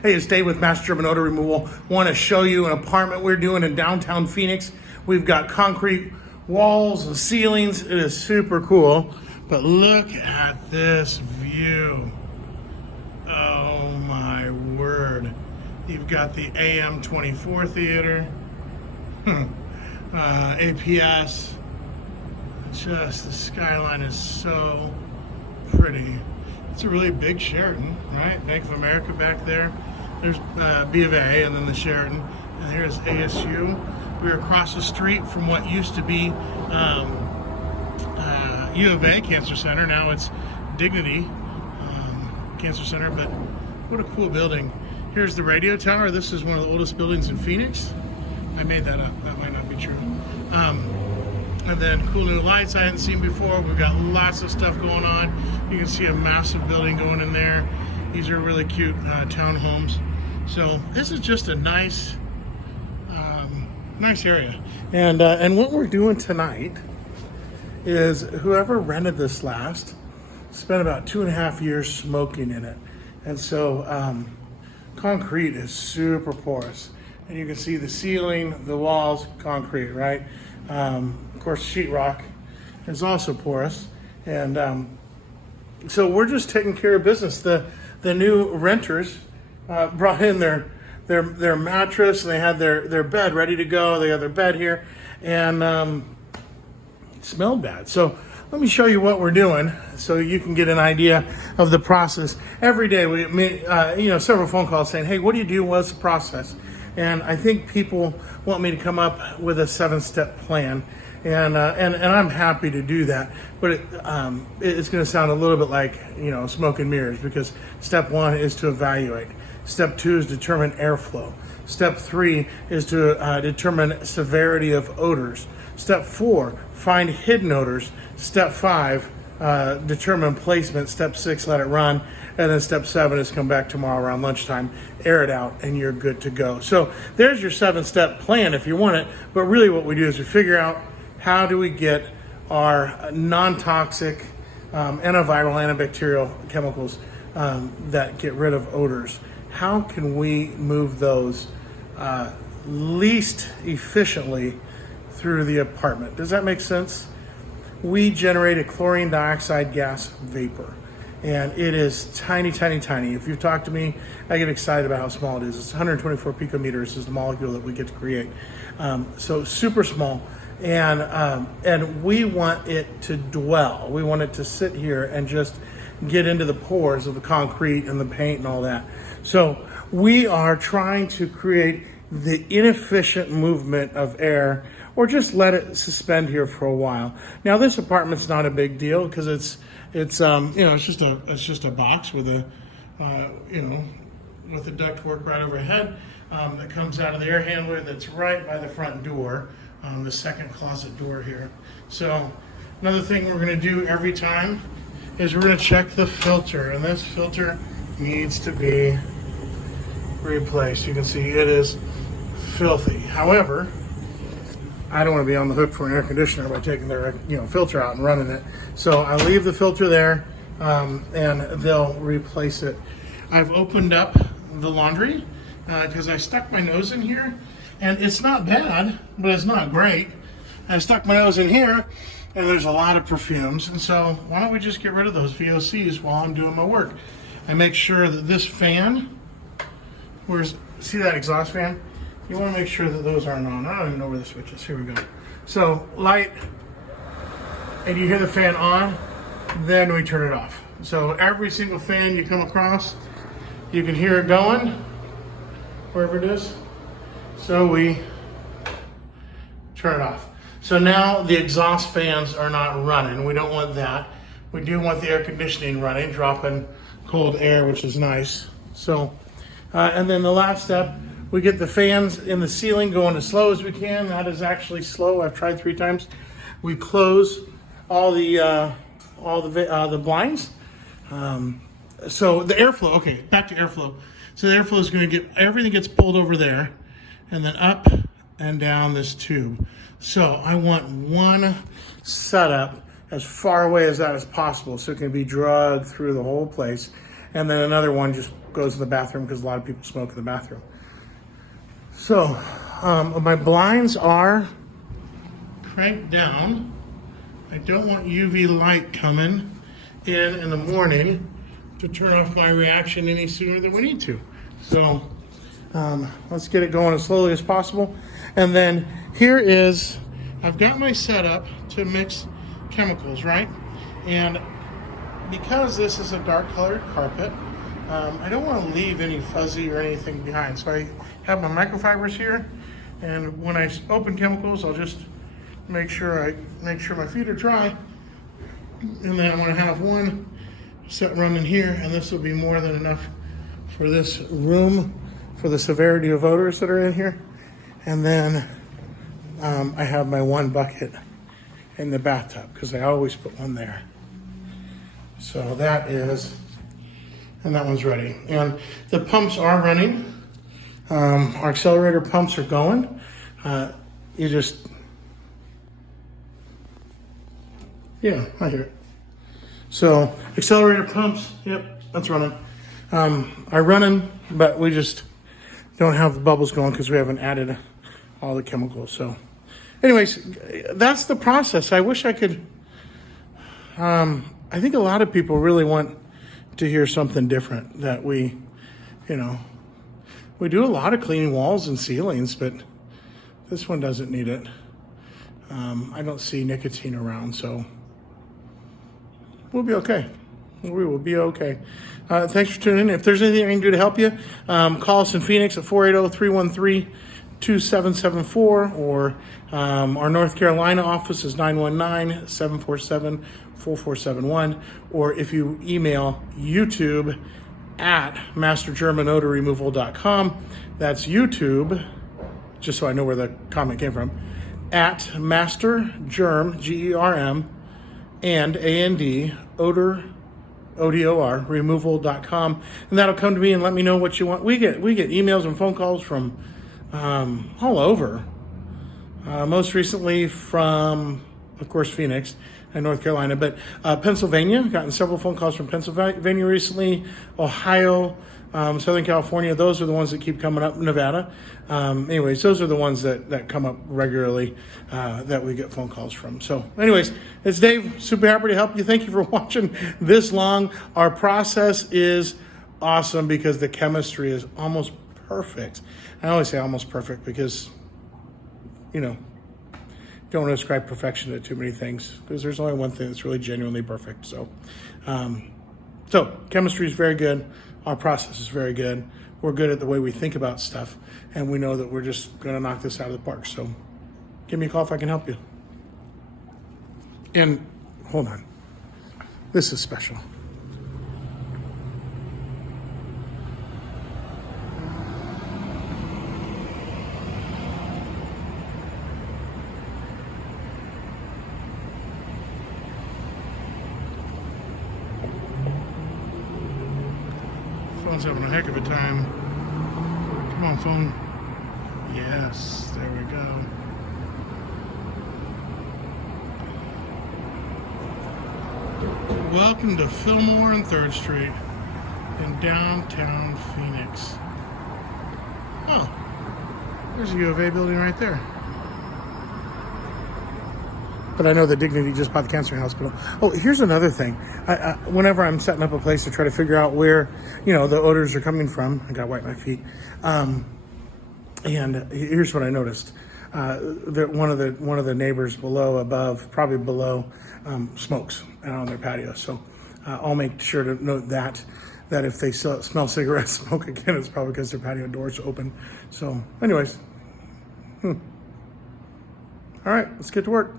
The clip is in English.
Hey, it's Dave with Master Urban Odor Removal. Want to show you an apartment we're doing in downtown Phoenix. We've got concrete walls and ceilings. It is super cool. But look at this view. Oh my word. You've got the AM24 theater, APS. Just the skyline is so pretty. It's a really big Sheraton, right? Bank of America back there. There's B of A and then the Sheraton. And here's ASU. We're across the street from what used to be U of A Cancer Center. Now it's Dignity Cancer Center, but what a cool building. Here's the radio tower. This is one of the oldest buildings in Phoenix. I made that up. That might not be true. And then cool new lights I hadn't seen before. We've got lots of stuff going on. You can see a massive building going in there. These are really cute townhomes. So this is just a nice area. And what we're doing tonight is whoever rented this last spent about 2.5 years smoking in it. And so concrete is super porous. And you can see the ceiling, the walls, concrete, right? Of course, sheetrock is also porous. And so we're just taking care of business. The new renters brought in their mattress, and they had their bed ready to go. They had their bed here, and it smelled bad. So let me show you what we're doing so you can get an idea of the process. Every day we several phone calls saying, hey, what do you do? What's the process? And I think people want me to come up with a 7-step plan. And I'm happy to do that, but it's going to sound a little bit like, smoke and mirrors, because step 1 is to evaluate. Step 2 is determine airflow. Step 3 is to determine severity of odors. Step 4, find hidden odors. Step 5, determine placement. Step 6, let it run. And then step 7 is come back tomorrow around lunchtime, air it out, and you're good to go. So there's your 7-step plan if you want it. But really what we do is we figure out, how do we get our non-toxic, antiviral, antibacterial chemicals that get rid of odors? How can we move those least efficiently through the apartment? Does that make sense? We generate a chlorine dioxide gas vapor, and it is tiny, tiny, tiny. If you've talked to me, I get excited about how small it is. It's 124 picometers is the molecule that we get to create. So super small. And we want it to dwell. We want it to sit here and just get into the pores of the concrete and the paint and all that. So we are trying to create the inefficient movement of air, or just let it suspend here for a while. Now this apartment's not a big deal because it's just a box with a with the ductwork right overhead that comes out of the air handler that's right by the front door. The second closet door here. So another thing we're going to do every time is we're going to check the filter, and this filter needs to be replaced. You can see it is filthy. However, I don't want to be on the hook for an air conditioner by taking their filter out and running it. So I leave the filter there, and they'll replace it. I've opened up the laundry because I stuck my nose in here. And it's not bad, but it's not great. I stuck my nose in here, and there's a lot of perfumes. And so why don't we just get rid of those VOCs while I'm doing my work? I make sure that this fan, see that exhaust fan? You want to make sure that those aren't on. I don't even know where the switch is. Here we go. So light, and you hear the fan on, then we turn it off. So every single fan you come across, you can hear it going, wherever it is. So we turn it off. So now the exhaust fans are not running. We don't want that. We do want the air conditioning running, dropping cold air, which is nice. So, and then the last step, we get the fans in the ceiling going as slow as we can. That is actually slow. I've tried 3 times. We close all the blinds. So the airflow. Okay, back to airflow. So the airflow is going to get everything gets pulled over there, and then up and down this tube. So I want one setup as far away as that as possible so it can be dragged through the whole place. And then another one just goes to the bathroom because a lot of people smoke in the bathroom. So my blinds are cranked down. I don't want UV light coming in the morning to turn off my reaction any sooner than we need to. So let's get it going as slowly as possible. And then here is, I've got my setup to mix chemicals, right? And because this is a dark colored carpet, I don't want to leave any fuzzy or anything behind. So I have my microfibers here, and when I open chemicals, I'll just make sure my feet are dry. And then I'm going to have one set running here, and this will be more than enough for this room, for the severity of odors that are in here. And then I have my one bucket in the bathtub because I always put one there. So that is, and that one's ready. And the pumps are running. Our accelerator pumps are going. Yeah, I hear it. So accelerator pumps, yep, that's running. Are running, but we just don't have the bubbles going because we haven't added all the chemicals. So anyways, that's the process. I wish I could, I think a lot of people really want to hear something different, that we do a lot of cleaning walls and ceilings, but this one doesn't need it. I don't see nicotine around, so we'll be okay. We will be okay. Thanks for tuning in. If there's anything I can do to help you, call us in Phoenix at 480-313-2774, or our North Carolina office is 919-747-4471, or if you email YouTube at mastergermanodorremoval.com, that's YouTube, just so I know where the comment came from, at mastergerm, G-E-R-M, and A-N-D, odor, O-D-O-R, removal.com, and that'll come to me and let me know what you want. We get emails and phone calls from all over. Most recently from, of course, Phoenix and North Carolina, but Pennsylvania, gotten several phone calls from Pennsylvania recently, Ohio, Southern California. Those are the ones that keep coming up. Nevada. Anyways, those are the ones that come up regularly that we get phone calls from. So anyways, it's Dave. Super happy to help you. Thank you for watching this long. Our process is awesome because the chemistry is almost perfect. I always say almost perfect because, don't want to ascribe perfection to too many things, because there's only one thing that's really genuinely perfect. So, chemistry is very good. Our process is very good. We're good at the way we think about stuff, and we know that we're just going to knock this out of the park. So give me a call if I can help you. And hold on. This is special. Phone's having a heck of a time. Come on, phone. Yes, there we go. Welcome to Fillmore and 3rd Street in downtown Phoenix. Oh, there's a U of A building right there. But I know that Dignity just bought the cancer hospital. Oh, here's another thing. Whenever I'm setting up a place to try to figure out where, the odors are coming from, I gotta wipe my feet. And here's what I noticed. That one of the neighbors above, smokes out on their patio. So I'll make sure to note that if they smell cigarette smoke again, it's probably because their patio door's open. So anyways, all right, let's get to work.